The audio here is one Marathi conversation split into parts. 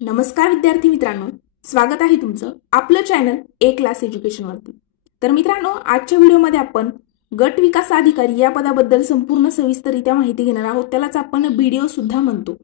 नमस्कार विद्यार्थी मित्रांनो, स्वागत आहे तुमचं आपलं चॅनल ए क्लास एज्युकेशन वरती। तर मित्रांनो, आजच्या व्हिडिओमध्ये आपण गट विकास अधिकारी या पदाबद्दल संपूर्ण सविस्तररित्या माहिती घेणार आहोत। त्यालाच आपण बीडीओ सुद्धा म्हणतो।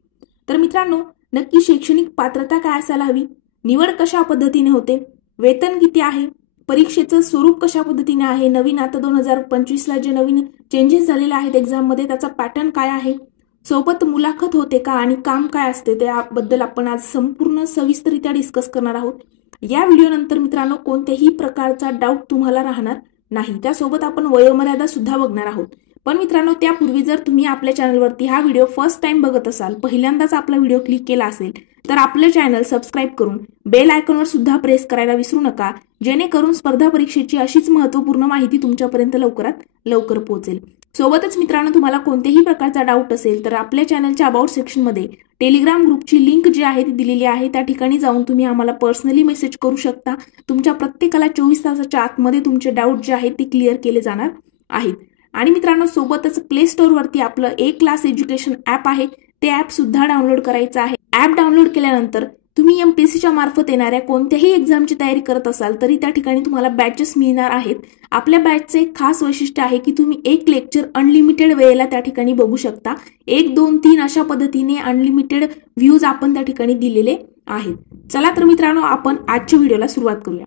तर मित्रांनो, नक्की शैक्षणिक पात्रता काय असायला हवी, निवड कशा पद्धतीने होते, वेतन किती आहे, परीक्षेचं स्वरूप कशा पद्धतीने आहे, नवीन आता 2025 ला जे नवीन चेंजेस झालेले आहेत एक्झाम मध्ये त्याचा पॅटर्न काय आहे, सोबत मुलाखत होते का आणि काम काय असते त्याबद्दल आपण आज संपूर्ण सविस्तररित्या डिस्कस करणार आहोत। या व्हिडिओ नंतर मित्रांनो कोणत्याही प्रकारचा डाऊट तुम्हाला राहणार नाही। त्यासोबत आपण वयोमर्यादा सुद्धा बघणार आहोत। पण मित्रांनो, त्यापूर्वी जर तुम्ही आपल्या चॅनलवरती हा व्हिडिओ फर्स्ट टाइम बघत असाल, पहिल्यांदाच आपला व्हिडिओ क्लिक केला असेल, तर आपलं चॅनल सबस्क्राइब करून बेल आयकॉनवर सुद्धा प्रेस करायला विसरू नका, जेणेकरून स्पर्धा परीक्षेची अशीच महत्त्वपूर्ण माहिती तुमच्यापर्यंत लवकरात लवकर पोहोचेल। सोबतच मित्रांनो, तुम्हाला कोणत्याही प्रकारचा डाऊट असेल तर आपल्या चॅनलच्या अबाउट सेक्शन मध्ये टेलिग्राम ग्रुपची लिंक जी आहे ती दिलेली आहे। त्या ठिकाणी जाऊन तुम्ही आम्हाला पर्सनली मेसेज करू शकता। तुमच्या प्रत्येकाला 24 तासाच्या आतमध्ये तुमचे डाऊट जे आहेत ते क्लिअर केले जाणार आहेत। आणि मित्रांनो, सोबतच प्ले स्टोअर वरती आपलं ए क्लास एज्युकेशन ऍप आहे, ते ऍप सुद्धा डाउनलोड करायचं आहे। ऍप डाउनलोड केल्यानंतर तुम्ही एमपीएससीच्या मार्फत येणाऱ्या कोणत्याही एक्झामची तयारी करत असाल तरी त्या ठिकाणी तुम्हाला बॅचेस मिळणार आहेत। आपल्या बॅचचे एक खास वैशिष्ट्य आहे की तुम्ही एक लेक्चर अनलिमिटेड वेळेला त्या ठिकाणी बघू शकता। 1, 2, 3 अशा पद्धतीने अनलिमिटेड व्ह्यूज आपण त्या ठिकाणी दिलेले आहेत। चला तर मित्रांनो, आपण आजच्या व्हिडिओला सुरुवात करूया।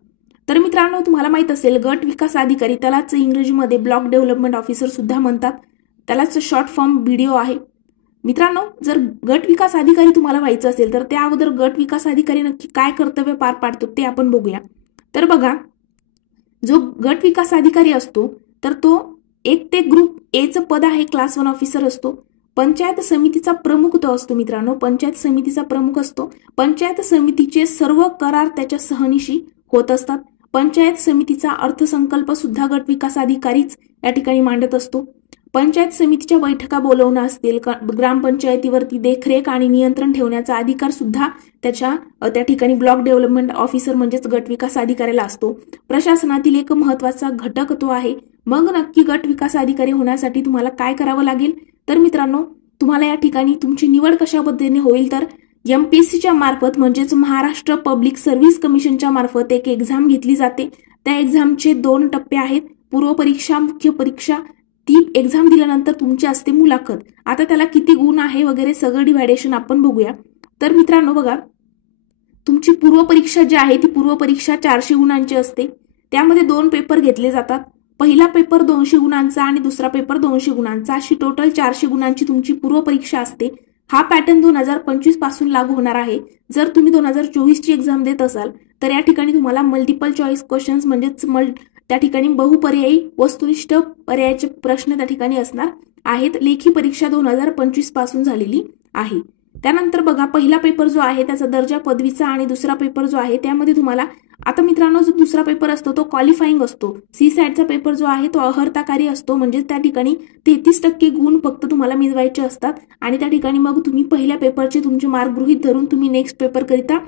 तर मित्रांनो, तुम्हाला माहित असेल गट विकास अधिकारी त्यालाच इंग्रजीमध्ये ब्लॉक डेव्हलपमेंट ऑफिसर सुद्धा म्हणतात, त्यालाच शॉर्ट फॉर्म बीडीओ आहे। मित्रांनो, जर गट विकास अधिकारी तुम्हाला व्हायचं असेल तर त्या अगोदर गट विकास अधिकारी नक्की काय कर्तव्य पार पाडतो ते आपण बघूया। तर बघा, जो गट विकास अधिकारी असतो तर तो एक ते ग्रुप ए चं पद आहे, क्लास 1 ऑफिसर असतो। पंचायत समितीचा प्रमुख तो असतो। मित्रांनो, पंचायत समितीचा प्रमुख असतो। पंचायत समितीचे सर्व करार त्याच्या सहनिशी होत असतात। पंचायत समितीचा अर्थसंकल्प सुद्धा गट विकास अधिकारीच या ठिकाणी मांडत असतो। पंचायत समितीच्या बैठका बोलवणं असतील, ग्रामपंचायतीवरती देखरेख आणि नियंत्रण ठेवण्याचा अधिकार सुद्धा त्या ठिकाणी ब्लॉक डेव्हलपमेंट ऑफिसर म्हणजेच गट विकास अधिकाऱ्याला असतो। प्रशासनातील एक महत्त्वाचा घटक तो आहे। मग नक्की गट विकास अधिकारी होण्यासाठी तुम्हाला काय करावं लागेल, तर मित्रांनो, तुम्हाला या ठिकाणी तुमची निवड कशा पद्धतीने होईल, तर एमपीएससीच्या मार्फत म्हणजेच महाराष्ट्र पब्लिक सर्व्हिस कमिशनच्या मार्फत एक एक्झाम घेतली जाते। त्या एक्झामचे 2 टप्पे आहेत, पूर्व परीक्षा, मुख्य परीक्षा। ती एक्झाम दिल्यानंतर तुमची असते मुलाखत। आता त्याला किती गुण आहे वगैरे सगळं डिव्हायडेशन आपण बघूया। तर मित्रांनो बघा, तुमची पूर्व परीक्षा जी आहे ती पूर्व परीक्षा 400 गुणांची असते। त्यामध्ये 2 पेपर घेतले जातात। पहिला पेपर 200 गुणांचा आणि दुसरा पेपर 200 गुणांचा, अशी टोटल 400 गुणांची तुमची पूर्व परीक्षा असते। हा पॅटर्न 2025 पासून लागू होणार आहे। जर तुम्ही 2024 ची एक्झाम देत असाल तर या ठिकाणी तुम्हाला मल्टिपल चॉईस क्वेश्चन्स म्हणजेच त्या ठिकाणी बहुपर्यायी वस्तुनिष्ठ पर्यायाचे प्रश्न त्या ठिकाणी असणार आहेत। लेखी परीक्षा 2025 पासून झालेली आहे। त्यानंतर बघा, पहिला पेपर जो आहे त्याचा दर्जा पदवीचा आणि दुसरा पेपर जो आहे त्यामध्ये तुम्हाला, आता मित्रांनो, जो दुसरा पेपर असतो तो क्वालिफाईंग असतो। सी सॅटचा पेपर जो आहे तो अर्हताकारी असतो, म्हणजे त्या ठिकाणी 33% गुण फक्त तुम्हाला मिळवायचे असतात आणि त्या ठिकाणी मग तुम्ही पहिल्या पेपरचे तुमचे मार्क गृहीत धरून तुम्ही नेक्स्ट पेपर करिता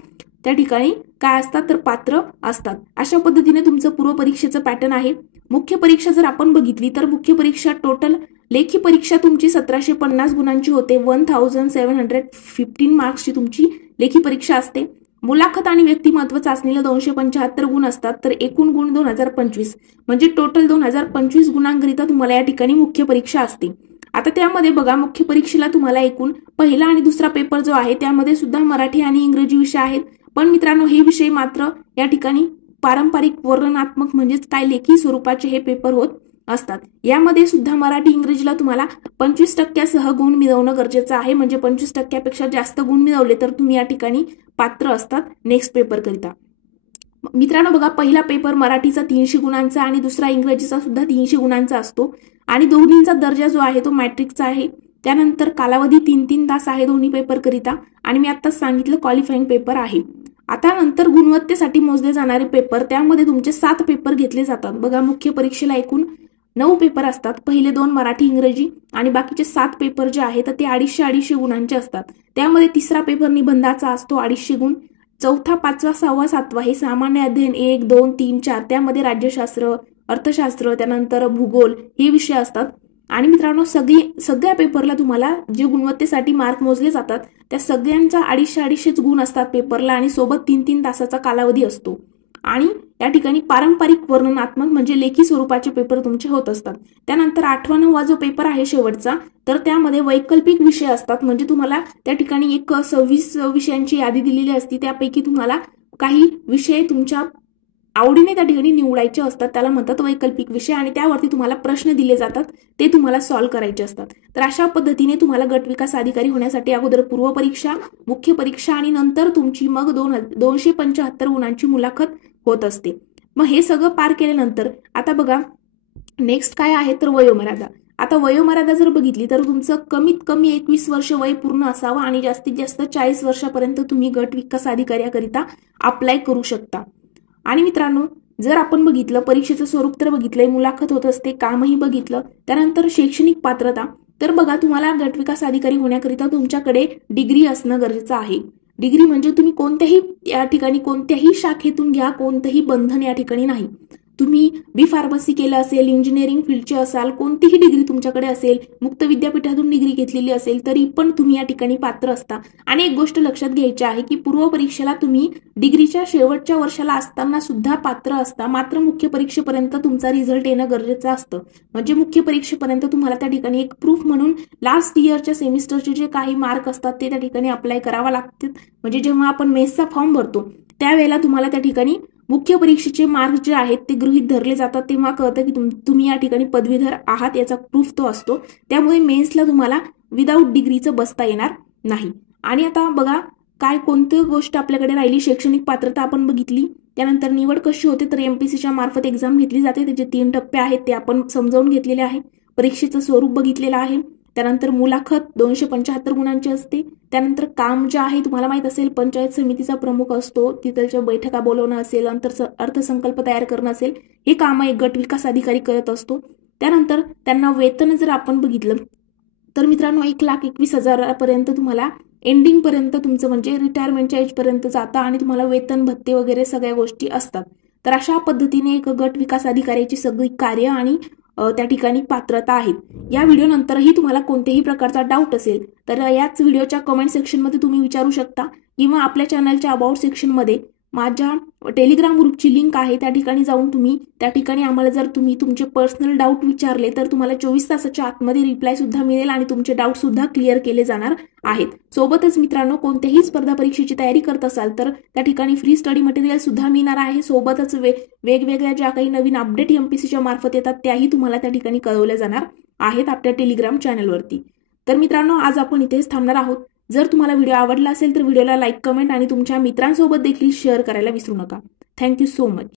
त्या ठिकाणी काय असतात तर पात्र असतात। अशा पद्धतीने तुमचं पूर्व परीक्षेचं पॅटर्न आहे। मुख्य परीक्षा जर आपण बघितली तर मुख्य परीक्षा टोटल लेखी परीक्षा तुमची 1750 गुणांची होते। 1715 मार्क्सची तुमची लेखी परीक्षा असते। मुलाखत आणि व्यक्तिमत्व चाचणीला 275 गुण असतात, तर एकूण गुण 2025 म्हणजे टोटल 2025 गुणांकरिता तुम्हाला या ठिकाणी मुख्य परीक्षा असते। आता त्यामध्ये बघा, मुख्य परीक्षेला तुम्हाला एकूण पहिला आणि दुसरा पेपर जो आहे त्यामध्ये सुद्धा मराठी आणि इंग्रजी विषय आहेत। पण मित्रांनो, हे विषय मात्र या ठिकाणी पारंपरिक वर्णनात्मक म्हणजेच काय लेखी स्वरूपाचे हे पेपर होत असतात। यामध्ये सुद्धा मराठी इंग्रजीला तुम्हाला 25% गुण मिळवणं गरजेचं आहे, म्हणजे 25% जास्त गुण मिळवले तर तुम्ही या ठिकाणी पात्र असतात नेक्स्ट पेपर करिता। मित्रांनो बघा, पहिला पेपर मराठीचा 300 गुणांचा आणि दुसरा इंग्रजीचा सुद्धा 300 गुणांचा असतो आणि दोन्हींचा दर्जा जो आहे तो मॅट्रिकचा आहे। त्यानंतर कालावधी 3-3 तास आहे दोन्ही पेपर करिता आणि मी आत्ताच सांगितलं क्वालिफाईंग पेपर आहे। आता नंतर गुणवत्तेसाठी मोजले जाणारे पेपर, त्यामध्ये तुमचे 7 पेपर घेतले जातात। बघा, मुख्य परीक्षेला एकूण 9 पेपर असतात, पहिले 2 मराठी इंग्रजी आणि बाकीचे 7 पेपर जे आहेत ते 250-250 गुणांचे असतात। त्यामध्ये तिसरा पेपर निबंधाचा असतो 250 गुण, चौथा, 5वा, 6वा, 7वा हे सामान्य अध्ययन 1, 2, 3, 4 त्यामध्ये राज्यशास्त्र, अर्थशास्त्र, त्यानंतर भूगोल हे विषय असतात। आणि मित्रांनो सगळ्या पेपरला तुम्हाला जे गुणवत्तेसाठी मार्क मोजले जातात त्या सगळ्यांचा 250-250 गुण असतात पेपरला आणि सोबत 3-3 तासाचा कालावधी असतो. आणि या ठिकाणी पारंपरिक वर्णनात्मक म्हणजे लेखी स्वरूपाचे पेपर तुमचे होत असतात. त्यानंतर 8वा 9वा जो पेपर आहे शेवटचा, तर त्यामध्ये वैकल्पिक विषय असतात. म्हणजे तुम्हाला त्या ठिकाणी एक 26 विषयांची यादी दिलेली असते, त्यापैकी तुम्हाला काही विषय तुमच्या आवडीने त्या ठिकाणी निवडायचे असतात, त्याला म्हणतात वैकल्पिक विषय. आणि त्यावरती तुम्हाला प्रश्न दिले जातात, ते तुम्हाला सॉल्व्ह करायचे असतात. तर अशा पद्धतीने तुम्हाला गट विकास अधिकारी होण्यासाठी अगोदर पूर्व परीक्षा, मुख्य परीक्षा आणि नंतर तुमची मग 275 गुणांची मुलाखत होत असते. मग हे सगळं पार केल्यानंतर आता बघा नेक्स्ट काय आहे तर वयोमर्यादा. आता वयोमर्यादा जर बघितली तर तुमचं कमीत कमी 21 वर्ष वय पूर्ण असावं आणि जास्तीत जास्त 40 वर्षापर्यंत तुम्ही गट विकास अधिकाऱ्याकरिता अप्लाय करू शकता. आणि मित्रांनो जर आपण बघितलं परीक्षेचं स्वरूप तर बघितलंय, मुलाखत होत असते, कामही बघितलं, त्यानंतर शैक्षणिक पात्रता. तर बघा तुम्हाला गट विकास अधिकारी होण्याकरिता तुमच्याकडे डिग्री असणं गरजेचं आहे. डिग्री म्हणजे तुम्ही कोणत्याही या ठिकाणी कोणत्याही शाखेतून घ्या, कोणतंही बंधन या ठिकाणी नाही. तुम्ही बी फार्मसी केलं असेल, इंजिनिअरिंग फील्डचे असाल, कोणतीही डिग्री तुमच्याकडे असेल, मुक्त विद्यापीठातून डिग्री घेतलेली असेल तरी पण तुम्ही या ठिकाणी पात्र असता. आणि एक गोष्ट लक्षात घ्यायची आहे की पूर्व परीक्षेला तुम्ही डिग्रीच्या शेवटच्या वर्षाला असताना सुद्धा पात्र असता, मात्र मुख्य परीक्षेपर्यंत तुमचा रिझल्ट येणं गरजेचं असतं. म्हणजे मुख्य परीक्षेपर्यंत तुम्हाला त्या ठिकाणी एक प्रूफ म्हणून लास्ट इयरच्या सेमिस्टरचे जे काही मार्क असतात ते त्या ठिकाणी अप्लाय करावा लागतात. म्हणजे जेव्हा आपण मेसचा फॉर्म भरतो त्यावेळेला तुम्हाला त्या ठिकाणी मुख्य परीक्षेचे मार्क जे आहेत ते गृहीत धरले जातात, तेव्हा कळतं की तुम्ही या ठिकाणी पदवीधर आहात, याचा प्रूफ तो असतो. त्यामुळे मेन्सला तुम्हाला विदाऊट डिग्रीचं बसता येणार नाही. आणि आता बघा काय कोणती गोष्ट आपल्याकडे राहिली, शैक्षणिक पात्रता आपण बघितली. त्यानंतर निवड कशी होते तर एमपीसीच्या मार्फत एक्झाम घेतली जाते, त्याचे 3 टप्पे आहेत ते आपण समजावून घेतलेले आहे. परीक्षेचं स्वरूप बघितलेलं आहे. त्यानंतर मुलाखत 275 गुणांची असते. त्यानंतर काम जे आहे तुम्हाला माहित असेल पंचायत समितीचा प्रमुख असतो, तिथल्या बैठका बोलवणं असेल, अर्थसंकल्प तयार करणं असेल, हे काम एक गट विकास अधिकारी करत असतो. त्यानंतर त्यांना वेतन जर आपण बघितलं तर मित्रांनो 1,21,000 तुम्हाला एंडिंग पर्यंत तुमचं म्हणजे रिटायरमेंटच्या एज पर्यंत जातं आणि तुम्हाला वेतन भत्ते वगैरे सगळ्या गोष्टी असतात. तर अशा पद्धतीने एक गट विकास अधिकाऱ्याची सगळी कार्य आणि त्या ठिकाणी पात्रता आहेत. या व्हिडिओ नंतरही तुम्हाला कोणत्याही प्रकारचा डाऊट असेल तर याच व्हिडिओच्या कमेंट सेक्शनमध्ये तुम्ही विचारू शकता किंवा आपल्या चॅनलच्या अबाउट सेक्शनमध्ये माझ्या टेलिग्राम ग्रुपची लिंक आहे, त्या ठिकाणी जाऊन तुम्ही त्या ठिकाणी आम्हाला जर तुम्ही तुमचे पर्सनल डाऊट विचारले तर तुम्हाला 24 तासाच्या आतमध्ये रिप्लाय सुद्धा मिळेल आणि तुमचे डाऊट सुद्धा क्लिअर केले जाणार आहेत. सोबतच मित्रांनो कोणत्याही स्पर्धा परीक्षेची तयारी करत असाल तर त्या ठिकाणी फ्री स्टडी मटेरियल सुद्धा मिळणार आहे. सोबतच वेगवेगळ्या ज्या काही नवीन अपडेट एमपीसीच्या मार्फत येतात त्याही तुम्हाला त्या ठिकाणी कळवल्या जाणार आहेत आपल्या टेलिग्राम चॅनलवरती. तर मित्रांनो आज आपण इथेच थांबणार आहोत. जर तुम्हाला व्हिडिओ आवडला असेल तर व्हिडिओला लाईक, कमेंट आणि तुमच्या मित्रांसोबत देखील शेअर करायला विसरू नका. Thank you so much.